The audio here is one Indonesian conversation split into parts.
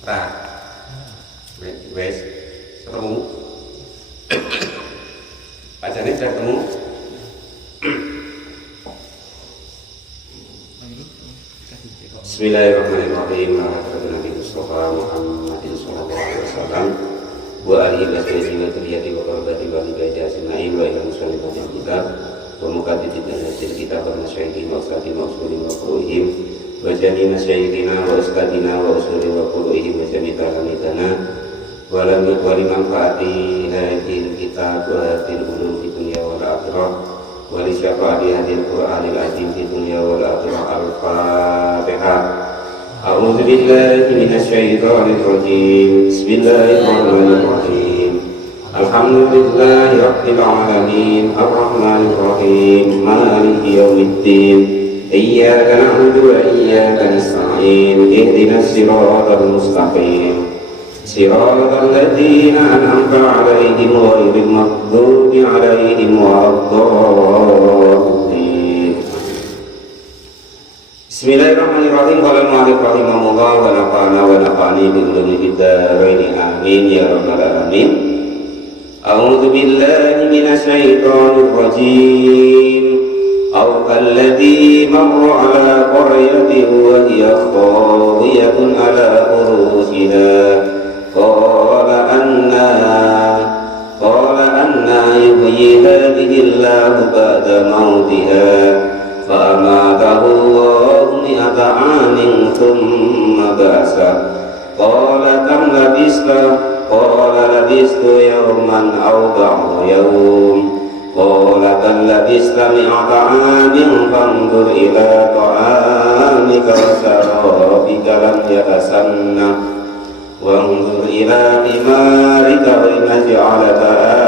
Ra, wes ketemu. Pacane sudah ketemu. Bismillahirrahmanirrahim. Alhamdulillah Nabi Mustafa Muhammadin sallallahu alaihi wasallam wa alihi wa sahbihi wa tabi'ati wa qarabati wa ibadi asma'in wa ila muslimin kita wa muqaddimin hasil kitab wa masyayikhin wa ustadin wa usulin wa furu'ihim wa jami masyayikhina wa ustadina wa usulin wa furu'ihim wa jami talamidana wa liman fa'ati hadil kitab wa hadil ulum di dunia wal akhirah wa li syafa'ati hadil qur'anil azim di dunia wal akhirah. Al-Fatihah. A'udzu billahi minasy syaithanir rajim. Bismillahirrahmanirrahim. Alhamdulillahi rabbil alamin. Arrahmanir rahim. Maliki yaumiddin. Iyyaka na'budu wa iyyaka nasta'in. Ihdinas siratal mustaqim. Siratal ladzina an'amta 'alaihim ghairil maghdubi 'alaihim waladdallin. Bismillahirrahmanirrahim. Qala al-mu'allif rahimahullah wa nafa'ana wa nafa'ani bi ulumi fid-dharain amin ya rabbal alamin. A'udzu billahi minasy syaithanir rajim. Aw kalladzi marra 'ala qaryatin wa hiya khawiyatun 'ala urushiha qala anna yuhyi hadhihi Allahu ba'da mautiha فأماته الله مئة عام ثم بعثه قال كم لبثت قال لبثت يوما أو بعض يوم قال بل لبثت مئة عام فانظر إلى طعامك وشرابك لم يتسنه وانظر إلى حمارك ولنجعلك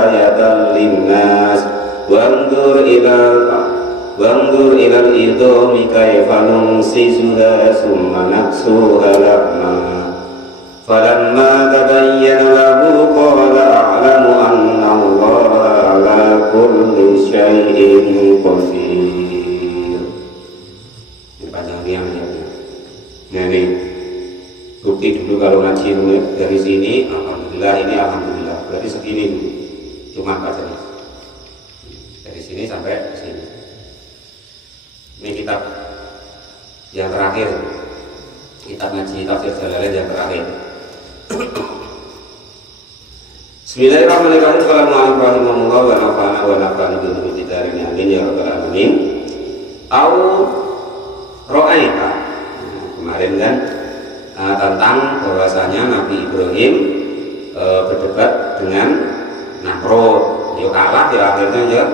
آية للناس وانظر إلى العظام كيف ننشزها ثم نكسوها لحما فلما تبين له قال أعلم أن الله على كل شيء قدير. Nah ini bukti dulu kalau ngaji dari sini, alhamdulillah ini alhamdulillah berarti segini dulu cuma bacanya dari sini sampai sini. Ini kitab yang terakhir, kitab ngaji tafsir Jalalain yang terakhir. Bismillahirrahmanirrahim. Qala al-mu'allif rahimahullah wa nafa'ana wa nafa'ana bi ulumi fid-dharain amin ya rabbal alamin. Au ra'aita. Kemarin kan tentang bahwasanya Nabi Ibrahim berdebat dengan Namrud. Ya kalah ya akhirnya ya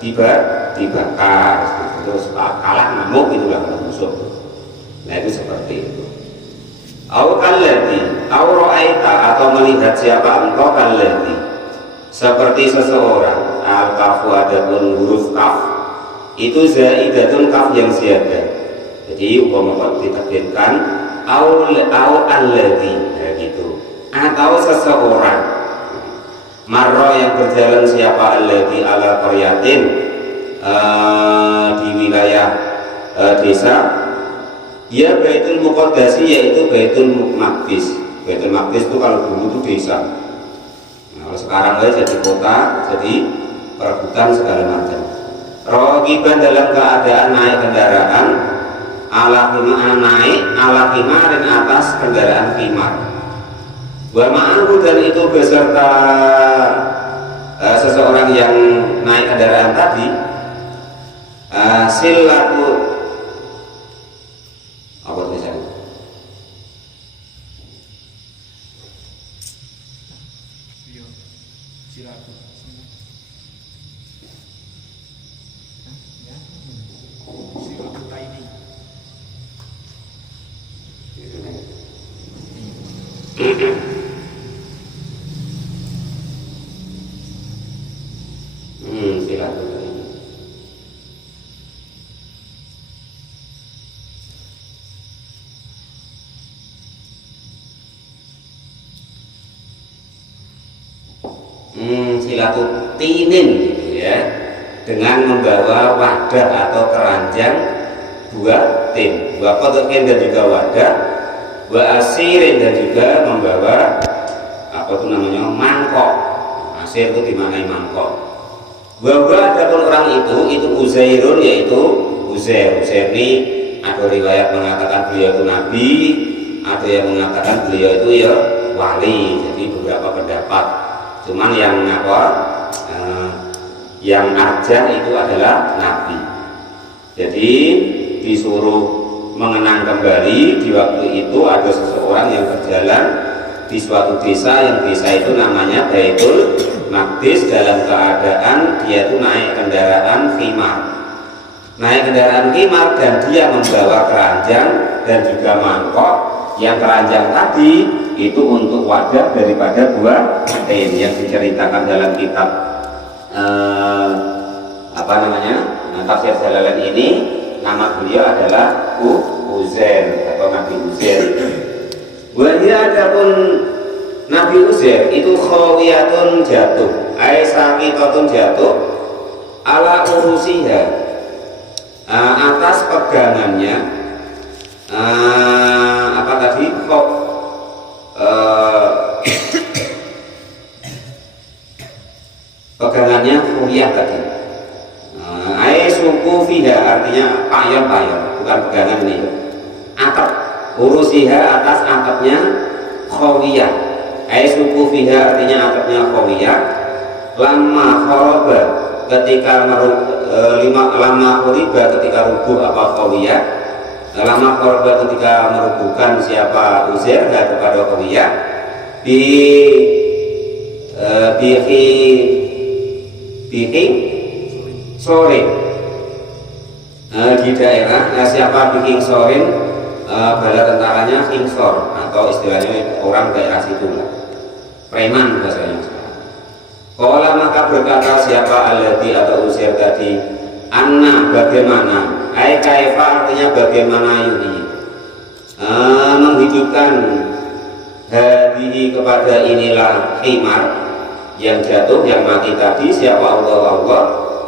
dibakar. Terus kalah ngamuk itulah musuh. Nah itu seperti itu. Au kalladzi au ra'aita atau melihat siapa engkau kalladzi seperti seseorang. Al-kafu adapun huruf kaf itu zaidatun kaf yang ziyadah. Jadi umpama ditakdirkan au alladzi gitu. Atau seseorang marra yang berjalan siapa alladzi ala qaryatin di wilayah desa ya Baitul Muqaddasi yaitu Baitul Maqdis. Baitul Maqdis itu kalau dulu itu desa. Nah, kalau sekarang jadi kota, jadi perebutan segala macam. Rogiban dalam keadaan naik kendaraan ala himarin atas kendaraan himar. Wa ma'ahu dan itu beserta seseorang yang naik kendaraan tadi silatu apa tulisannya? Silatu. Silatu taini. Silatu. Silatutinin gitu ya, dengan membawa wadah atau keranjang buah tin, buah kotokin dan juga wadah wa asirin, dan juga membawa apa itu namanya mangkok. Asir itu dimaknai mangkok. Bahwa adapun orang itu Uzairun, yaitu Uzair. Uzair ini ada riwayat mengatakan beliau itu nabi, ada yang mengatakan beliau itu ya wali. Jadi beberapa pendapat. Cuman yang apa? Yang arjah itu adalah nabi. Jadi disuruh mengenang kembali di waktu itu ada seseorang yang berjalan di suatu desa, yang desa itu namanya Baitul Maqdis, dalam keadaan dia itu naik kendaraan khimar. Naik kendaraan khimar dan dia membawa keranjang dan juga mangkok. Yang keranjang tadi itu untuk wadah daripada buah tin yang diceritakan dalam kitab apa namanya? Tafsir Jalalain ini. Nama beliau adalah Uzair atau Nabi Uzair. Wahia adapun Nabi Uzair itu khawiyatun jatuh, aisakitatun jatuh, ala urusiha, atas pegangannya, apa tadi? Pegangannya khawiyah tadi. Suku fiha artinya payon-payon, bukan pegangan ini. Atap, urusiha atas atapnya khawiyah. Suku fiha artinya atapnya khawiyah. Lama khoroba ketika lama khuriba ketika rubuh apa khawiyah. Lama khoroba ketika merubuhkan siapa Uzair kepada khawiyah. Bihi sore. Di daerah siapa bikin sorin, bala tentaranya Hingsor, atau istilahnya orang daerah situ lah, preman bahasanya. Qala maka berkata siapa alladhi atau Uzair tadi, anna bagaimana, kaifa artinya bagaimana yuhi, menghidupkan hadihi kepada inilah khimar yang jatuh, yang mati tadi, siapa Allah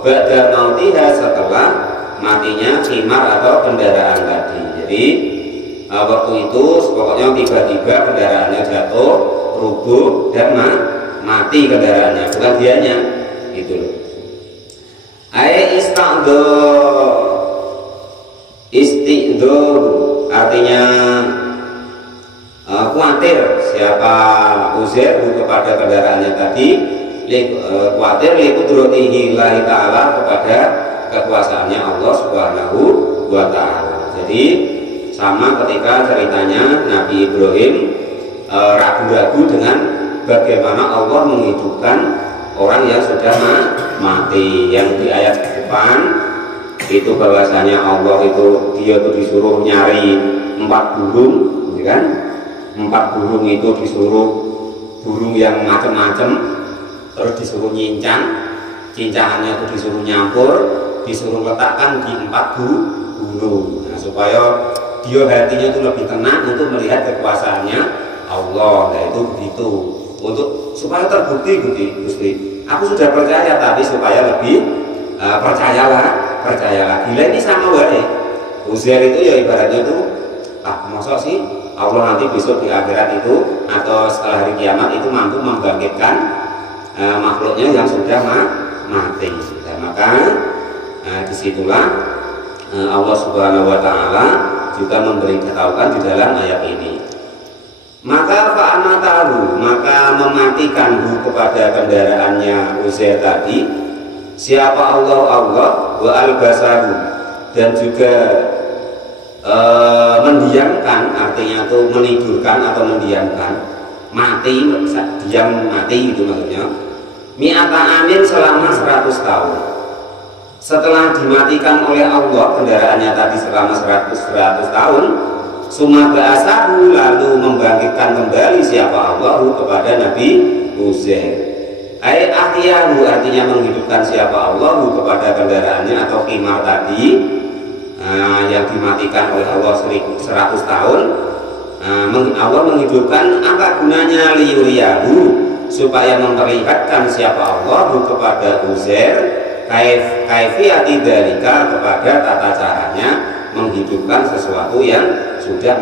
ba'da mautiha setelah matinya khimar atau kendaraan tadi. Jadi waktu itu pokoknya tiba-tiba kendaraannya jatuh, rubuh dan mati kendaraannya, bukan dianya, gitu loh. Istiqdo artinya khawatir siapa Uzair kepada kendaraannya tadi, khawatir liqudratihi lillahi ta'ala, kepada kekuasaannya Allah Subhanahu wa ta'ala. Jadi sama ketika ceritanya Nabi Ibrahim ragu-ragu dengan bagaimana Allah menghidupkan orang yang sudah mati. Yang di ayat depan itu bahwasanya Allah itu dia itu disuruh nyari 4 burung, kan? 4 burung itu disuruh, burung yang macam-macam, terus disuruh nyincang, cincangannya itu disuruh nyampur, disuruh letakkan di 4 gunung, nah, supaya dia hatinya itu lebih tenang untuk melihat kekuasaannya Allah. Nah itu begitu, untuk supaya terbukti Gusti, aku sudah percaya, tapi supaya lebih percayalah. Gila ini sama wae. Uzair itu ya ibaratnya itu, masa sih Allah nanti besok di akhirat itu atau setelah hari kiamat itu mampu membangkitkan makhluknya yang sudah mati. Dan maka disitulah Allah Subhanahu wa ta'ala juga memberitahukan di dalam ayat ini. Maka fa'amatahu, maka mematikan kepada kendaraannya Uzair tadi siapa Allah wa al-basaru, dan juga mendiamkan, artinya itu menidurkan atau mendiamkan, mati, diam mati itu maksudnya, mi'ata amin selama 100 tahun. Setelah dimatikan oleh Allah kendaraannya tadi selama 100 tahun, summa ba'asahu, lalu membangkitkan kembali siapa Allah kepada Nabi Uzair. Ahyahu artinya menghidupkan siapa Allah kepada kendaraannya atau khimar tadi yang dimatikan oleh Allah 100 tahun. Allah menghidupkan, apa gunanya? Liyuriyahu, supaya memperlihatkan siapa Allah kepada Uzair kaifiyati dzalika, kepada tata caranya menghidupkan sesuatu yang sudah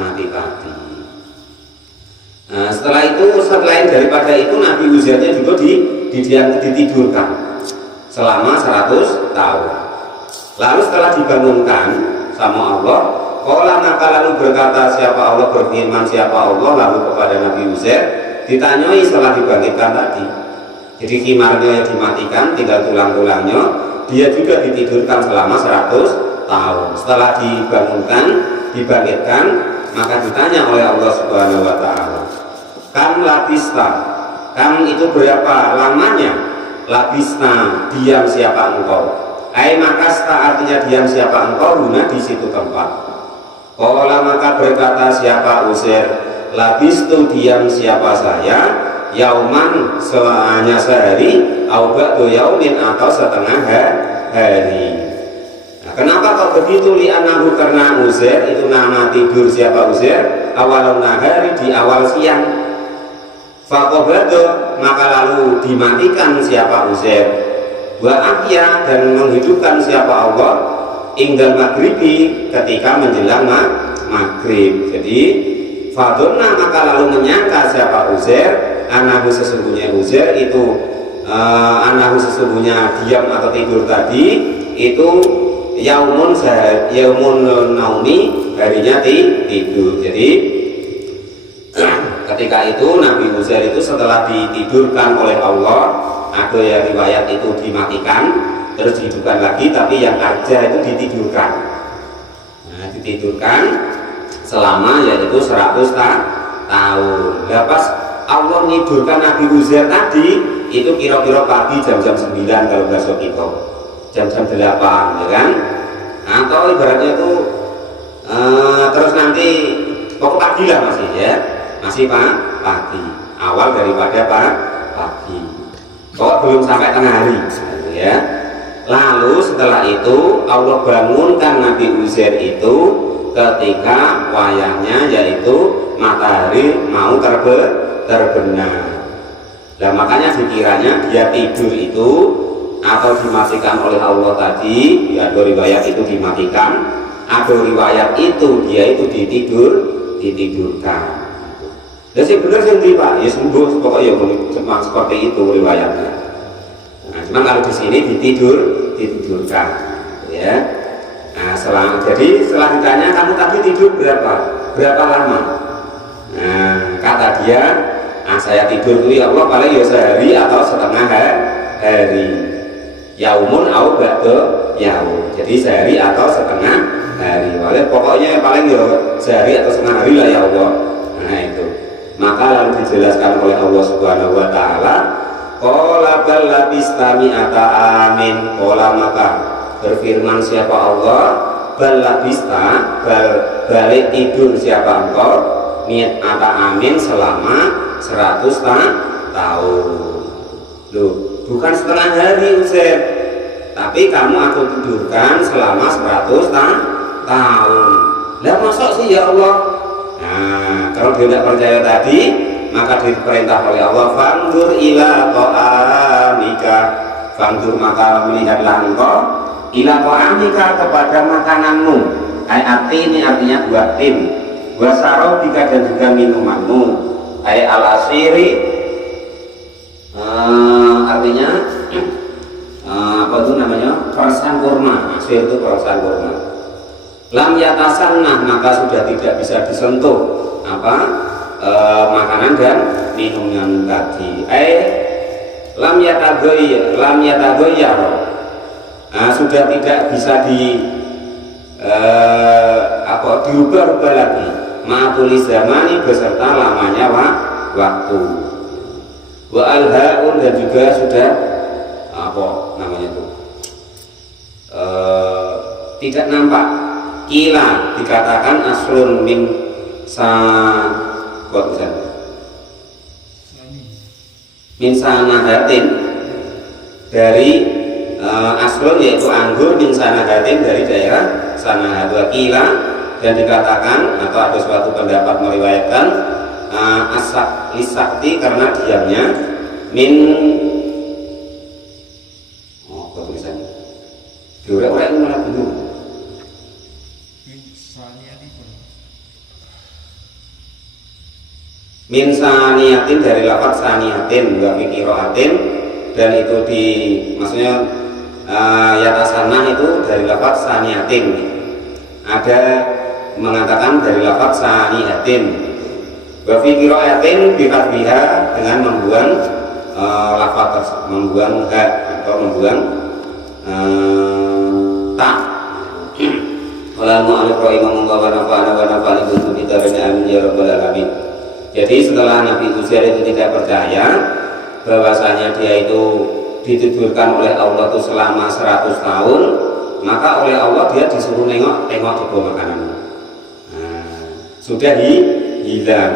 mati tadi. Nah, setelah itu, selain daripada itu Nabi Uzairnya juga ditidurkan selama 100 tahun. Lalu setelah dibangunkan sama Allah, qala maka lalu berkata siapa Allah, berfirman siapa Allah lalu kepada Nabi Uzair, ditanyai setelah dibangkitkan tadi. Jadi khimarnya dimatikan, tinggal tulang-tulangnya, dia juga ditidurkan selama 100 tahun. Setelah dibangunkan, dibangkitkan, maka ditanya oleh Allah Subhanahu wa taala, "Kam labista?" Kam itu berapa lamanya? Labista, diam siapa engkau? Ai makasta, artinya diam siapa engkau, guna di situ tempat. Qala maka berkata siapa Uzair, labistu diam siapa saya, yauman hanya sehari, au ba'du yaumin atau setengah hari. Nah, kenapa kok begitu? Li'annahu, karena Uzair itu nama tidur siapa Uzair, awal nahari, di awal siang. Faqobado, maka lalu dimatikan siapa Uzair, wa ahya, dan menghidupkan siapa Allah, inggal maghribi, ketika menjelang maghrib. Jadi fadonna, maka lalu menyangka siapa Uzair, anahu sesungguhnya Uzair itu anahu sesungguhnya diam atau tidur tadi itu yaumun naumi, harinya tidur. Jadi ketika itu Nabi Uzair itu setelah ditidurkan oleh Allah, ada yang riwayat itu dimatikan terus dihidupkan lagi, tapi yang arja itu ditidurkan. Nah, ditidurkan selama yaitu 100 tahun. Nah, pas Allah menidurkan Nabi Uzair tadi itu kira-kira pagi jam-jam 9 kalau bahasa kita, jam-jam 8 ya kan, atau ibaratnya itu terus nanti pokok pagi lah masih ya, masih pagi, awal daripada pagi, kok belum sampai tengah hari ya. Lalu setelah itu Allah bangunkan Nabi Uzair itu ketika wayahnya yaitu matahari mau terbenam. Nah, makanya dikiranya dia tidur itu atau dimatikan oleh Allah tadi, ya ada riwayat itu dimatikan, ada riwayat itu dia itu ditidurkan. Dan sih benar sih Pak, ya sembuh pokoknya cuma seperti itu riwayatnya. Nah, cuma kalau di sini ditidurkan, ya. Nah, jadi setelah ditanya kamu tadi tidur berapa lama? Nah, kata dia, saya tidur itu ya Allah paling ya sehari atau setengah hari. Yaumun au ba'da yaum. Jadi sehari atau setengah hari. Pokoknya paling ya sehari atau setengah hari lah ya Allah. Nah itu. Maka lalu dijelaskan oleh Allah Subhanahu wa taala, qala bal labista mi'ata amin. Qala, maka berfirman siapa Allah, bal labista, balik tidur siapa engkau, mi'ata amin, selama 100 tahun. Loh, bukan setengah hari Uzair, tapi kamu aku tidurkan selama 100 tahun. Lah masuk sih ya Allah. Nah, kalau dia tidak percaya tadi, maka diperintah oleh Allah, fandur ila ta'amika, fandur maka melihatlah engkau, ila ta'amika, kepada makananmu. Ayat ini artinya buah tim, buah sarobika, dan juga minumanmu. Ayat al-asiri artinya apa itu namanya, perasan kurma. Asir itu perasan kurma. Lam yatasannah, maka sudah tidak bisa disentuh makanan dan minum tadi. Lam yatagoyar, sudah tidak bisa diubah-ubah lagi. Ma'atuli zamani, beserta lamanya waktu. Wa alhaun, dan juga sudah tidak nampak. Kila dikatakan aslun min sanahatin, dari aslun yaitu anggur, min sanahatin, dari daerah Sanahat. Wa kila, dan dikatakan atau ada suatu pendapat meriwayatkan asak lisakti, karena diamnya min tulisannya diurek-urek malah bingung. min saniyatin dari lafaz saniyatin wa fi qiraatin, dan itu di maksudnya yatasanah itu dari lafaz saniyatin, ada mengatakan dari lafaz saniyatin, wa fi qiraatin bi fathiha dengan membuang lafaz membuang ha atau membuang ta. Qala mu'allif rahimahullah wa nafa'ana wa nafa'ani kuntu bitarani amin ya rabbal alamin. Jadi setelah Nabi Uzair itu tidak percaya bahwasanya dia itu ditidurkan oleh Allah itu selama 100 tahun, maka oleh Allah dia disuruh tengok di bawah makanannya. Sudah hilang.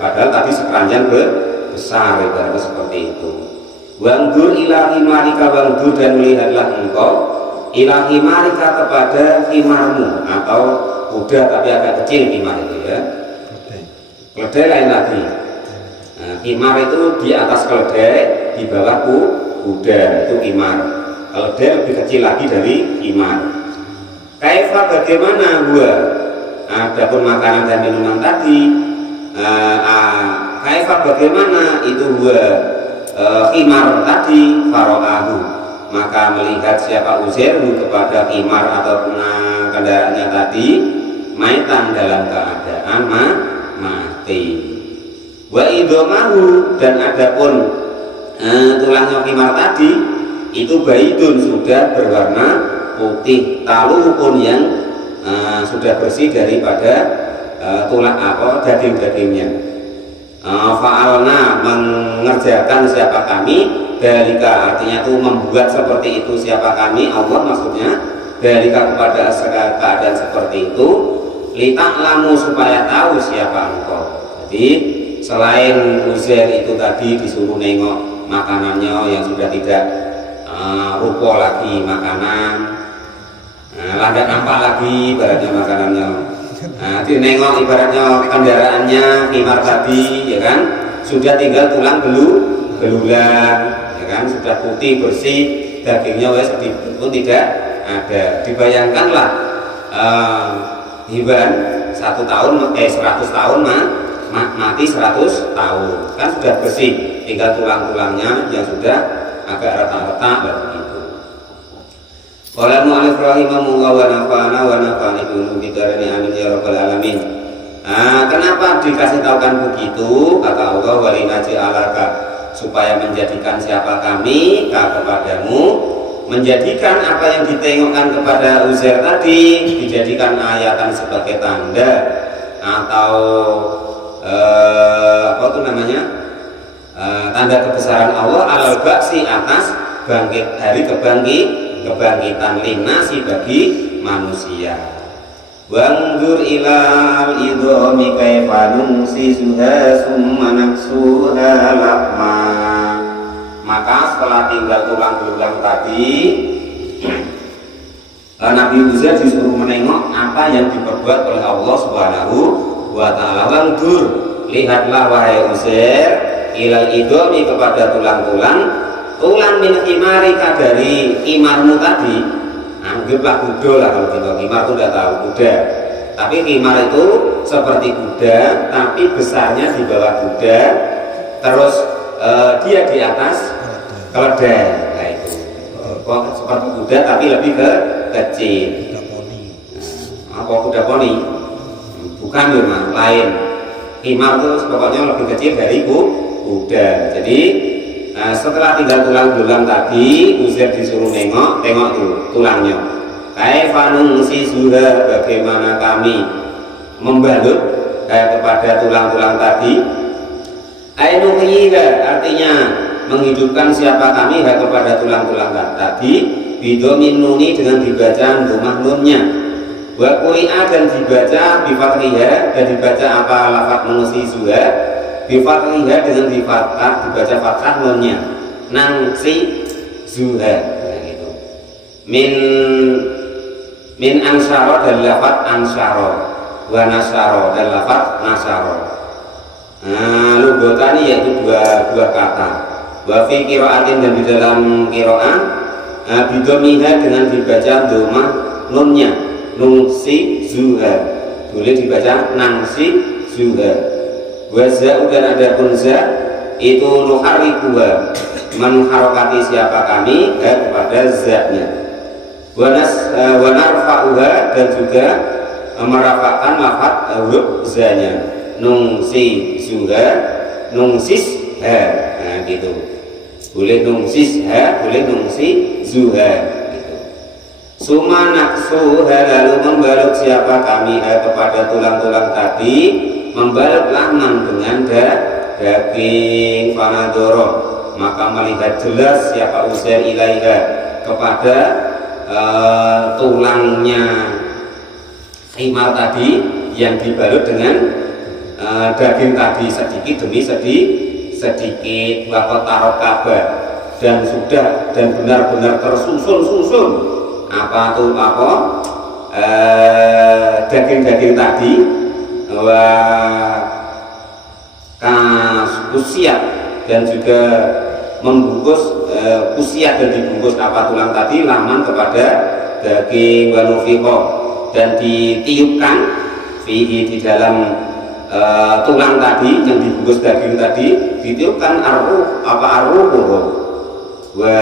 Padahal tadi sekeranjang besar ibaratnya seperti itu. Wangdur ilahi marika, wangdur dan melihatlah engkau ilahi marika kepada himarmu, atau kuda tapi agak kecil himar itu ya. Keledai lain lagi. Himar itu di atas keledai, di bawah kuda, itu himar. Keledai lebih kecil lagi dari himar. Kaifa bagaimana gua? Adapun makanan dan minuman tadi, kaifa bagaimana itu gua himar tadi, faro'ahu, maka melihat siapa Uzair kepada himar atau kendaraannya tadi, maitan dalam keadaan mati. Wa idomahu, dan adapun tulangnya himar tadi itu baidun, sudah berwarna putih, talu pun yang sudah bersih daripada tulang daging-dagingnya. Fa'alna, mengerjakan siapa kami, dalika artinya itu membuat seperti itu siapa kami, Allah maksudnya, dalika kepada keadaan seperti itu, lita'lamu supaya tahu siapa engkau. Jadi selain Uzair itu tadi disuruh nengok makanannya yang sudah tidak rupa lagi makanan, landak nampak lagi ibaratnya makanannya, nengok ibaratnya kendaraannya himar tadi ya kan, sudah tinggal tulang belulang ya kan, sudah putih bersih, dagingnya sedikit pun tidak ada. Dibayangkanlah hewan 100 tahun mati 100 tahun kan sudah bersih, tinggal tulang-tulangnya yang sudah agak retak-retak begitu. Qala mu'allif rahimahullah wa nafa'ana wa nafa'ani bi dzikri amin ya rabbal alamin. Kenapa dikasih tahukan begitu? Kata Allah, walinaji alaka, supaya menjadikan siapa kami kepadamu, menjadikan apa yang ditengokkan kepada Uzair tadi dijadikan ayatan sebagai tanda atau tanda kebesaran Allah alal ba'si, atas hari kebangkitan linasi bagi manusia. Wangdur ilal idhomi kaifa nunsisuha summa naksuha lahma. Maka setelah tinggal tulang belulang tadi, Nabi Uzair disuruh menengok apa yang diperbuat oleh Allah Subhanahu wa ta'ala. Wangdur, lihatlah wahai Uzair, ilal idhomi kepada tulang min himarika, dari himarmu tadi. Anggaplah kuda lah, kalau kita himar itu tidak tahu kuda, tapi himar itu seperti kuda tapi besarnya di bawah kuda, terus dia di atas keledai. Nah itu seperti kuda tapi lebih kecil. Apa kuda poni? Bukan memang lain. Himar itu pokoknya lebih kecil dari kuda. Jadi setelah tinggal tulang belulang tadi, Uzair disuruh tengok tuh tulangnya. Kaifa nunsisuha, bagaimana kami membalut kepada tulang-tulang tadi. Ainuhiha, artinya menghidupkan siapa kami kepada tulang-tulang tadi. Bidomin nuni, dengan dibaca domah nunnya. Wa quri'a, dan dibaca bifathiha, dan dibaca apa lafaz nunsisuha, bifathiha dengan dibaca fathah nunnya, nangsi zuha. Nah, gitu. Min ansaro, dan lafaz ansaro, wa nasaro, dan lafaz nasaro. Lugotani yaitu dua kata. Wa fi qiraatin, dan di dalam qiraah bidomiha dengan dibaca domah nunnya, nungsi zuha, boleh dibaca nangsi zuha. Waza'u dan ada pun za itu nuharikuha menharokati siapa kami kepada za-nya. Wa narfa'uha dan juga merapatkan lafaz huruf za-nya. Nungsi zuha, nungsis ha. Nah gitu. Boleh nungsis ha, boleh nungsi zuha gitu. Suma naksuha lalu membalut siapa kami kepada tulang-tulang tadi, membalut lahman dengan daging fanadoro, maka melihat jelas siapa Uzair ilaiha kepada tulangnya khimar tadi yang dibalut dengan daging tadi sedikit demi sedikit wakot kabar dan sudah dan benar-benar tersusun apa daging-daging tadi usia dan juga membungkus usia dan dibungkus apa tulang tadi laman kepada daging wanufiqo dan ditiupkan fihi di dalam tulang tadi yang dibungkus daging tadi ditiupkan arruh wa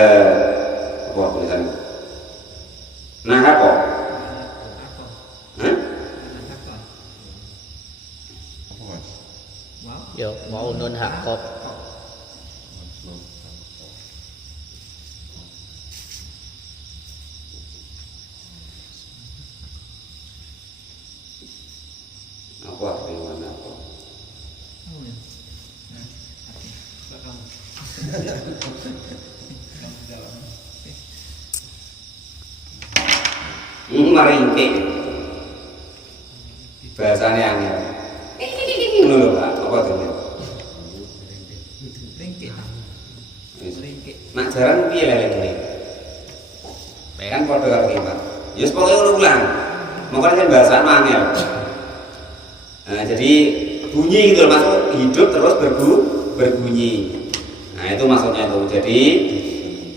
apa tulisannya nah apa Yo, mau nun hakok. Apa dengan apa? Meringkik. Bahasanya angel. Ngono lho, Pak. Apa to? Ringkik. Nak jaran piye lele-lele? Kan padha karo iki, Pak. Ya wis pokoke ngono ulang. Monggo kan bahasa angel. Nah, jadi bunyi gitu masuk hidup terus berbunyi. Nah, itu maksudnya tuh. Jadi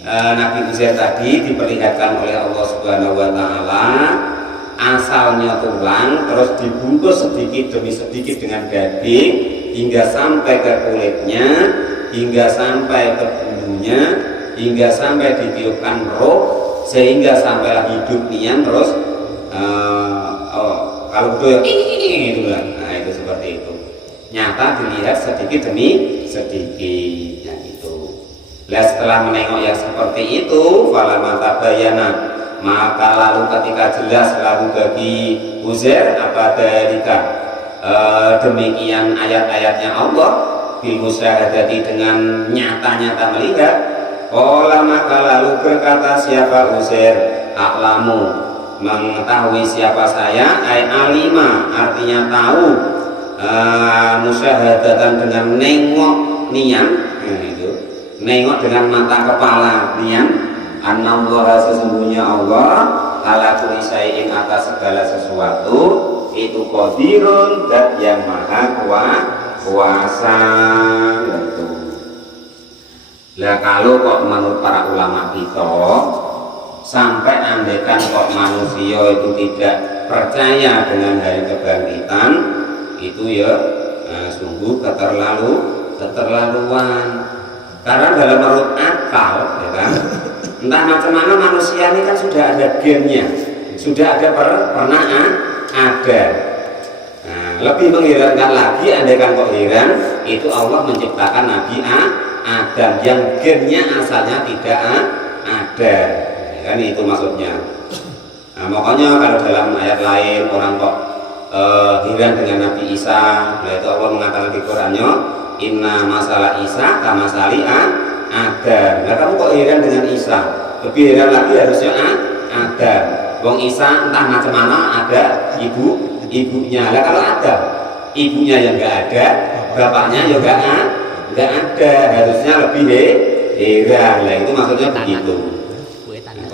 Nabi Uzair tadi diperlihatkan oleh Allah Subhanahu wa taala asalnya tulang terus dibungkus sedikit demi sedikit dengan daging hingga sampai ke kulitnya, hingga sampai ke bulunya, hingga sampai ditiupkan roh sehingga sampailah hidup nian terus kalau betul ini gitu lah. Nah itu seperti itu. Nyata dilihat sedikit demi sedikit ya gitu. Lah setelah menengok yang seperti itu, falamma tabayyana maka lalu ketika jelas lalu bagi Uzair apa dalika demikian ayat-ayatnya Allah bil musyahadati dengan nyata-nyata melihat. Maka lalu berkata siapa Uzair a'lamu mengetahui siapa saya ay alima artinya tahu musyahadatan dengan nengok nian itu nengok dengan mata kepala nian annallaha sesungguhnya Allah ala kulli syai'in atas segala sesuatu itu qadirun zat yang maha kuasa gitu. Lah kalau kok menurut para ulama kita sampai andekan kok manusia itu tidak percaya dengan hari kebangkitan itu ya sungguh keterlaluan karena dalam menurut akal ya kan entah macam mana manusia ini kan sudah ada gennya sudah ada pernah ada lebih mengherankan lagi andekan kok heran itu Allah menciptakan Nabi Adam yang gennya asalnya tidak ada kan itu maksudnya. Nah, makanya kalau dalam ayat lain orang kok heran dengan Nabi Isa, nah itu Allah mengatakan di Qurannya inna masalah Isa kama sali'an ada. Nah kamu kok heran dengan Isa? Lebih heran lagi harusnya ada. Wong Isa entah macam mana ada ibunya. Lah kalau ada ibunya yang enggak ada, bapaknya juga enggak ada, harusnya lebih heran. Lah itu maksudnya begitu.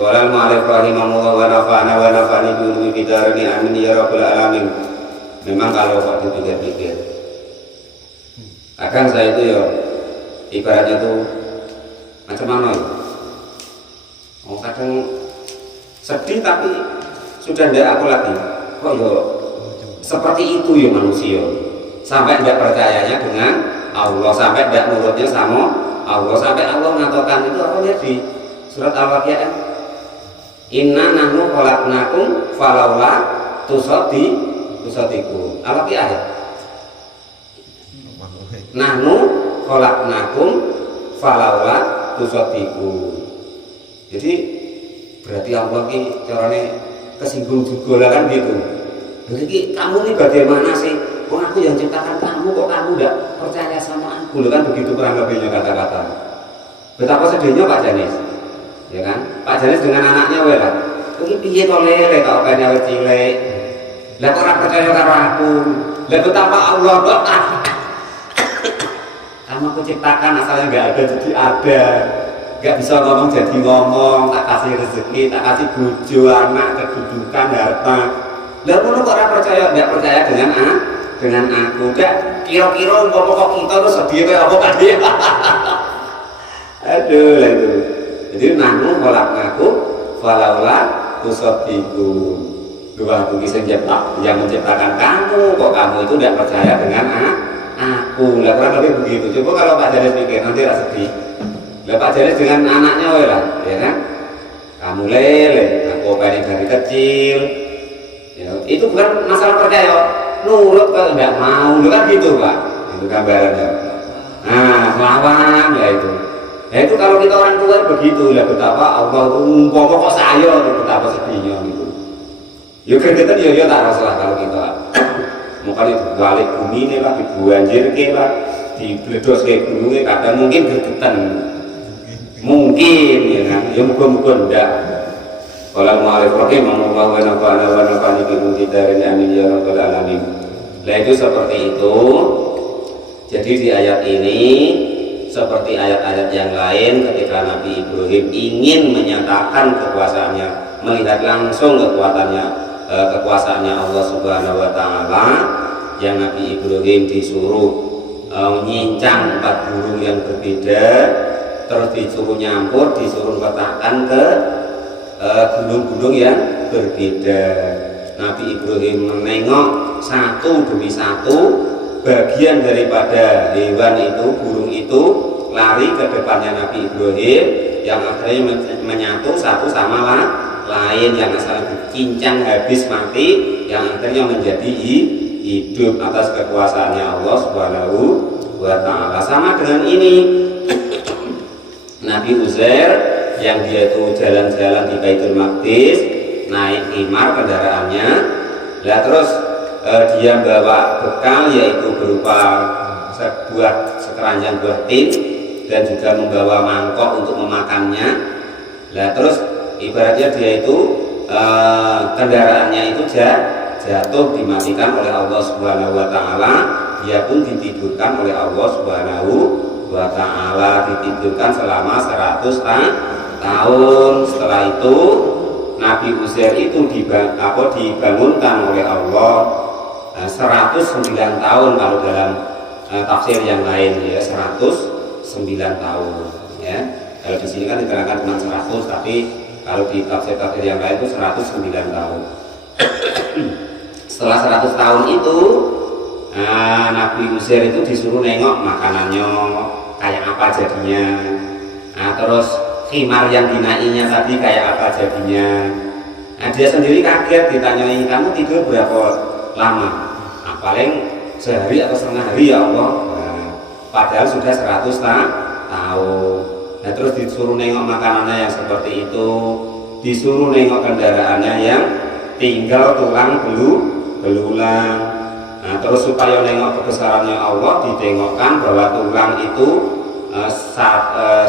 Qala al-mu'allif rahimahullah wa nafa'ani bi ulumi bidarini amin ya rabbal alamin. Memang kalau kok dipikir-pikir akan saya itu ya ibaratnya tuh macam mana ya? Oh kadang sedih tapi sudah tidak aku lagi. Kok ya seperti itu ya manusia. sampai tidak percayanya dengan Allah, sampai tidak nurutnya sama Allah, sampai Allah mengatakan itu apa ya di surat Al-Waqiah, inna nahnu khalaqnakum falaula tusadiku. Al-Waqiah ya, nahnu khalaqnakum falaula tusadiku. Jadi berarti Allah ki caranya kesinggung juga lah kan gitu. Jadi kamu ini bagaimana sih? Wah, aku yang ciptakan kamu, kok kamu tidak percaya sama aku? Kan begitu kurang lebihnya kata-kata. Betapa sedihnya Pak Janis, ya kan? Pak Janis dengan anaknya lah. Ini piye to lele kok kaya wis cilik. Lah kok ora percaya karo aku? Lah betapa Allah kok kamu aku ciptakan asalnya nggak ada jadi ada. Nggak bisa ngomong jadi ngomong, tak kasih rezeki, tak kasih bojo, anak, kedudukan, harta. Lah ngono kok ora percaya, nggak percaya dengan aku. Nggak kira-kira kok kita terus sedih kayak apa kan dia. Aduh lah itu. Jadi nahnu khalaqnaku falaula tusaddiqu. Dua aku kisah yang menciptakan kamu, kok kamu itu tidak percaya dengan aku. Lah kurang lebih begitu. Coba kalau Pak Jalis pikir nanti tak sedih. Lah Pak Jalis dengan anaknya lah, ya kan? Kamu lele, aku pengen dari kecil. Ya, itu bukan masalah percaya, nurut kalau tidak mau, kan gitu Pak. Itu gambarannya. Nah, melawan ya itu. Ya itu kalau kita orang tua begitu lah, betapa Allah itu umpama kok saya itu betapa sedihnya gitu. Ya kita ya tak masalah kalau kita. Mungkin itu balik bumi ini lah, dibanjir ke lah, dibledos ke gunungnya, kadang mungkin gergetan. Mungkin ya kan, ya muka-muka enggak. Kalau mu'alif rahim Allah wa nafa'ana wa nafa'ani bikum hidarin amin ya rabbal alamin. Nah itu seperti itu. Jadi di ayat ini seperti ayat-ayat yang lain ketika Nabi Ibrahim ingin menyatakan kekuasaannya, melihat langsung kekuasaannya Allah Subhanahu wa taala, yang Nabi Ibrahim disuruh menyincang 4 burung yang berbeda, terus disuruh nyampur, disuruh letakkan ke gunung-gunung yang berbeda. Nabi Ibrahim menengok satu demi satu bagian daripada hewan itu, burung itu lari ke depannya Nabi Ibrahim, yang akhirnya menyatu satu sama lain, yang asalnya dicincang habis mati, yang akhirnya menjadi hidup atas kekuasaannya Allah Subhanahu wa taala. Sama dengan ini Nabi Uzair yang dia itu jalan-jalan di Baitul Maqdis, naik himar kendaraannya, lah terus dia bawa bekal yaitu berupa sekeranjang buah tin dan juga membawa mangkok untuk memakannya. Lah terus ibaratnya dia itu kendaraannya itu jatuh, dimatikan oleh Allah Subhanahu wa taala, dia pun ditidurkan oleh Allah Subhanahu wa taala, ditidurkan selama 100 tahun. Setelah itu Nabi Uzair itu dibangunkan oleh Allah 109 tahun kalau dalam tafsir yang lain ya, 109 tahun ya. Kalau di sini kan diterangkan cuma 100, tapi kalau di tafsir-tafsir yang lain itu 109 tahun. Setelah 100 tahun itu Nabi Uzair itu disuruh nengok makanannya kayak apa jadinya. Terus khimar yang dinainya tadi kayak apa jadinya. Dia sendiri kaget, ditanyai kamu tidur berapa lama? Paling sehari atau setengah hari ya Allah. Padahal sudah 100 tahun. Nah terus disuruh nengok makanannya yang seperti itu, disuruh nengok kendaraannya yang tinggal tulang belulang. Nah terus supaya nengok kebesarannya Allah, ditengokkan bahwa tulang itu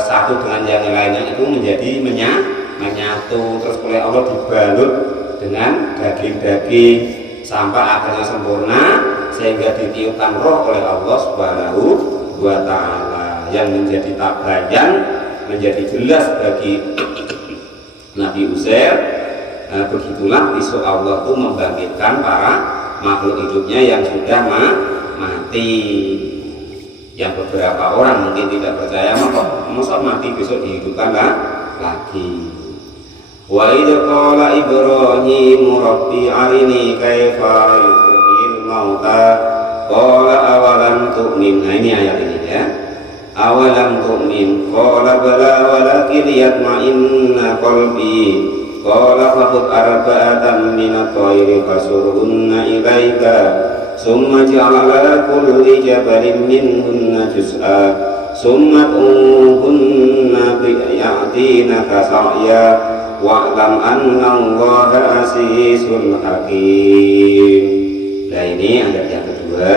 satu dengan yang lainnya itu menjadi menyatu, terus oleh Allah dibalut dengan daging-daging sampai akhirnya sempurna, sehingga ditiupkan roh oleh Allah Subhanahu wa taala yang menjadi tabayan, menjadi jelas bagi Nabi Uzair. Begitulah besok Allah itu membangkitkan para makhluk hidupnya yang sudah mati. Yang beberapa orang mungkin tidak percaya, masa mati besok dihidupkan lagi. Wa idza qala Ibrahim rabbi arini kaifa yuhyil mauta qala awalam tu'min. Nah, ini ayat ini ya. Awalam tu'min qala bala walakin yatma'inna qalbi qala faqud arba'atan minat tayri fasurhunna ilaika summa ja'ala kulli jabalin minhunna juz'a summa unhunna bi'yatinaka sa'ya wa'lam anna allaha azizun hakim. Nah, ini ayat yang kedua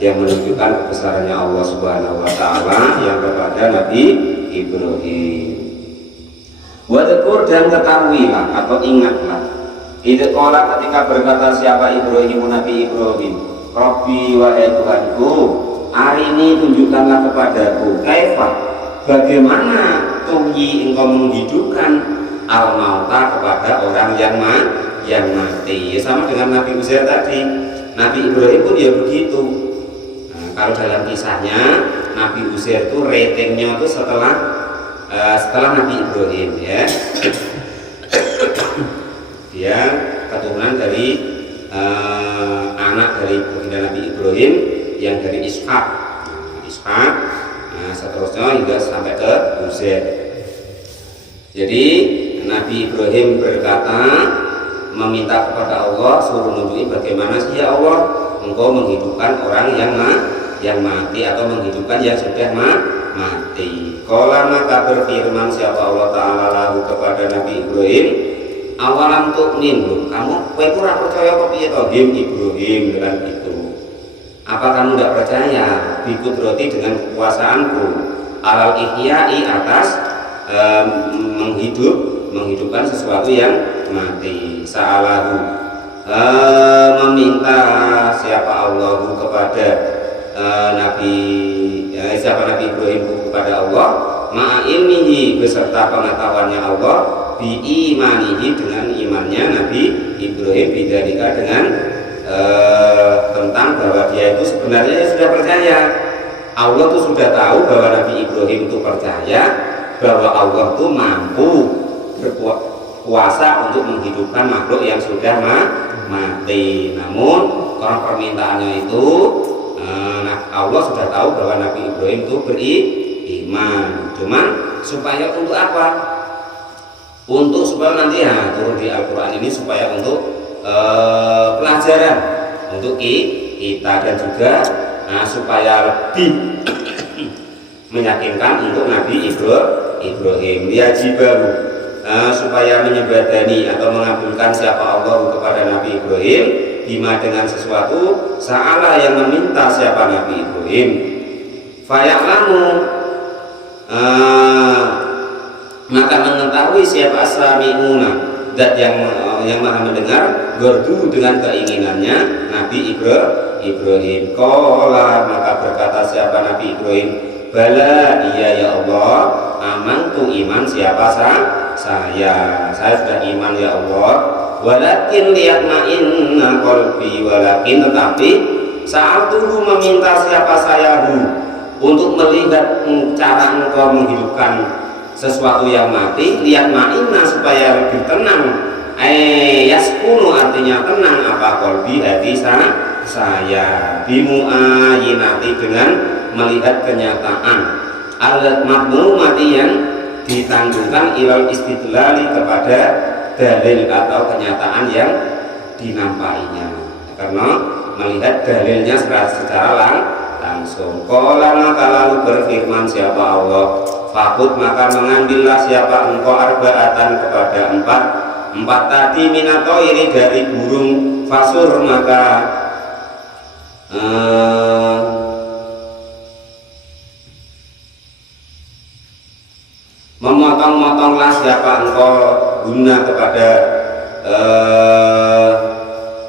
yang menunjukkan kebesarannya Allah Subhanahu wa taala yang kepada Nabi Ibrahim. Wadkur, dan ketahuilah atau ingatlah idza qala, ketika berkata siapa Ibrahim, Nabi Ibrahim, Rabbi, wahai Tuhanku, arini, tunjukkanlah kepadaku, kaifa, bagaimana tuhyi, engkau menghidupkan al-mauta, kepada orang yang mati. Ya, sama dengan Nabi Uzair tadi. Nabi Ibrahim pun ya begitu. Kalau dalam kisahnya Nabi Uzair itu ratingnya itu setelah Nabi Ibrahim ya. Dia keturunan dari anak dari baginda Nabi Ibrahim yang dari Ishak. Seterusnya hingga sampai ke Uzair. Jadi Nabi Ibrahim berkata, meminta kepada Allah, suruh nunjukin bagaimana sih ya Allah engkau menghidupkan orang yang mati atau menghidupkan yang sudah mati. Qala, maka berfirman siapa Allah Ta'ala lalu kepada Nabi Ibrahim, awalam tu'min, kamu ora percaya apa piye to Ibrahim dengan itu? Apa kamu tidak percaya bikudrati dengan kekuasaanku alal ihya'i, atas menghidupkan sesuatu yang mati. Sa'alahu, meminta siapa Allah kepada siapa Nabi Ibrahim kepada Allah, ma'a ilmihi, beserta pengetahuannya Allah, bi imanihi, dengan imannya Nabi Ibrahim bidzalika, dengan tentang bahwa dia itu sebenarnya sudah percaya. Allah tuh sudah tahu bahwa Nabi Ibrahim itu percaya bahwa Allah tuh mampu berkuasa untuk menghidupkan makhluk yang sudah mati. Namun karena permintaannya itu Allah sudah tahu bahwa Nabi Ibrahim itu beriman. Cuman supaya untuk apa? Untuk supaya nanti turun di Al-Quran ini supaya untuk pelajaran untuk kita, dan juga supaya lebih meyakinkan untuk Nabi Ibrahim. Yajibahu, supaya menyebadani atau mengabulkan siapa Allah kepada Nabi Ibrahim, bima, dengan sesuatu, sa'ala, yang meminta siapa Nabi Ibrahim, faya'lamu, maka mengetahui siapa as-sami'una, zat yang maha mendengar, gordu, dengan keinginannya Nabi Ibrahim. Qala, maka berkata siapa Nabi Ibrahim, bala, iya ya Allah, amantu, iman siapa saya sudah iman ya Allah, walakin liyatma'inna qalbi, walakin, tetapi saat dulu meminta siapa saya untuk melihat cara engkau menghidupkan sesuatu yang mati, liyatma'inna, supaya lebih tenang, yaskunu, artinya tenang, apa qalbi, hati saya, bimu'ayinati, dengan melihat kenyataan, alat mati yang ditangguhkan, ilal istidlali, kepada dalil atau kenyataan yang dinampainya, karena melihat dalilnya secara langsung. Qala, maka lalu berfirman siapa Allah, fakut, maka mengambillah siapa engkau arba'atan, kepada empat tadi, minatoiri, dari burung, fasur, maka memotong-motonglah siapa engkau guna kepada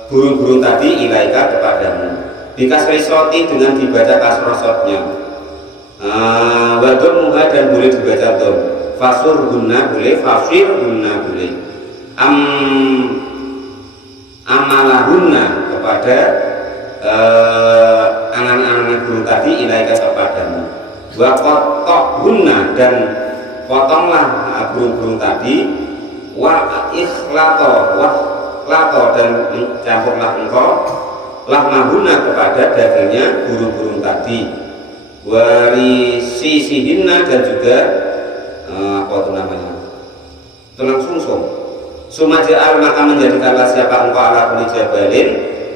burung-burung tadi, ilaika, kepadamu, bikasri soti, dengan dibaca kasrosotnya, wadon muha, dan boleh dibaca dom, fasur guna boleh, fasir guna boleh, amalahunna, kepada angan-angan burung tadi, ilaika, kepadamu, wakotok guna, dan potonglah burung-burung tadi, wa ikhlato, dan mencampurlah engkau lahmahuna kepada dagingnya burung-burung tadi, warisisihinna dan juga apa itu namanya, tulang sungsum. Sumaja'al maka menjadikanlah siapa engkau ala kulli jabalin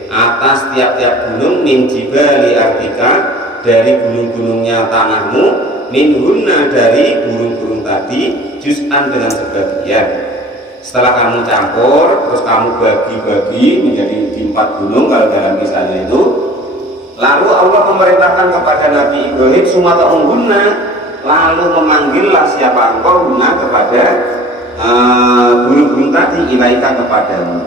atas tiap-tiap gunung min jibali artika dari gunung-gunungnya tanahmu, minhunna dari burung-burung tadi, juz'an dengan sebagian. Setelah kamu campur, terus kamu bagi-bagi menjadi di 4 gunung kalau dalam misalnya itu, lalu Allah memerintahkan kepada Nabi Ibrahim sumata ungguna, lalu memanggillah siapa engkau guna kepada burung-burung tadi, ilaika kepadamu,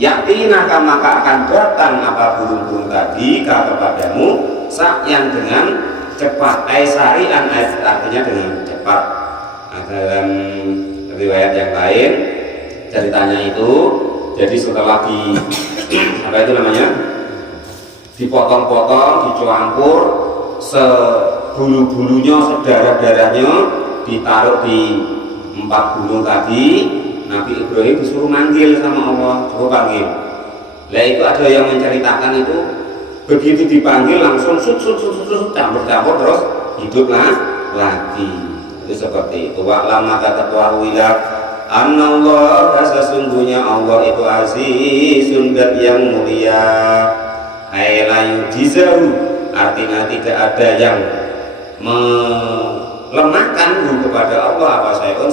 yaktinaka maka akan datang apa burung-burung tadi kepadamu sa'yan dengan cepat, aisarian artinya dengan cepat. Nah, dalam riwayat yang lain ceritanya itu, jadi setelah di apa itu namanya, dipotong-potong, dicampur, sebulu-bulunya, sedarah-darahnya ditaruh di 4 gunung tadi. Nabi Ibrahim disuruh manggil sama Allah, suruh panggil. Lah itu ada yang menceritakan itu begitu dipanggil langsung campur-campur terus hiduplah lagi. Itu seperti itu. Wa lama katawawilah anallah, sesungguhnya Allah itu azizun dat yang mulia. Ailayu jizau, artinya tidak ada yang melemahkan kepada Allah apa sayun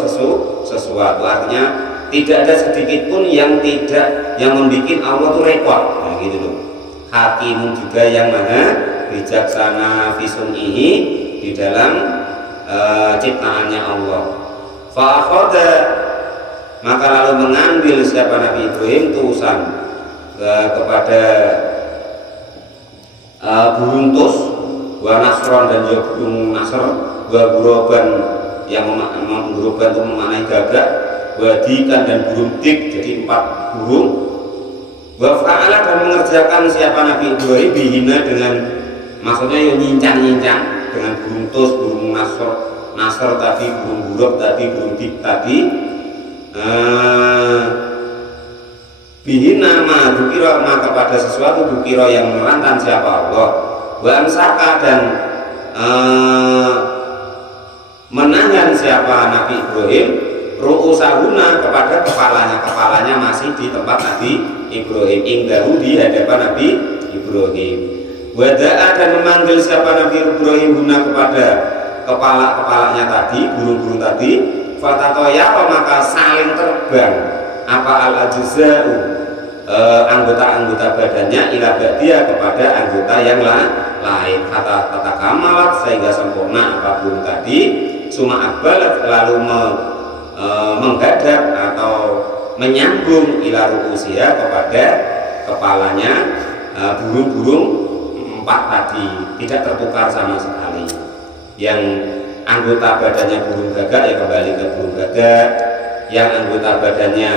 sesuatu, artinya tidak ada sedikit pun yang membuat Allah itu repot. Nah, gitu loh. Hakimun juga yang maha bijaksana fisunihi di dalam ciptaannya Allah. Fa'akhadha maka lalu mengambil siapa Nabi Ibrahim tusan kepada burung tus, wa nasron dan juga burung nasr, wa buroban yang buroban itu memanai gagak, wa dikan dan burung dik, jadi 4 burung. Wa fa'ala dan mengerjakan siapa Nabi Ibrahim bihina dengan, maksudnya yang nyincang-nyincang dengan burung tus, burung nasr tadi, burung buruk tadi, burung dik tadi, bihina ma dukira maka pada sesuatu dukira yang menerangkan siapa Allah, wa ansaka dan menahan siapa Nabi Ibrahim ru'usahuna kepada kepalanya masih di tempat Nabi Ibrahim, ingdahu di hadapan Nabi Ibrahim. Wada'a dan memanggil siapa Nabi Ibrahim guna kepada kepalanya tadi, burung-burung tadi, fatatoya maka saling terbang apa al-ajza'u anggota-anggota badannya ila ba'diyah kepada anggota yang lain, kata kamalat sehingga sempurna apa burung tadi, suma akbalat lalu menghadap atau menyambung ila ru'usiha kepada kepalanya burung-burung 4 tadi, tidak tertukar sama sekali. Yang anggota badannya burung gagak ya kembali ke burung gagak, yang anggota badannya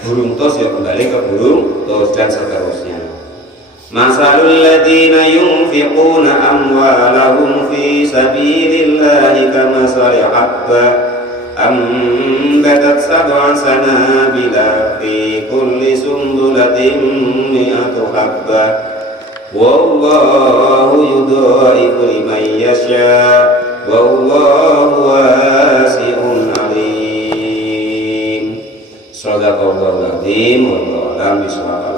burung tos ya kembali ke burung tos, dan seterusnya. Masalul ladina yunfiquna amwalahum fi sabilillahi kamasali habba ambatat sab'a sanabila fi kulli sumbulatin mi'atu habba wallahu yudha'ifu liman yasha wallahu wasi'un alim. Shadaqallahul azim. Wallahu a'lam bishawab.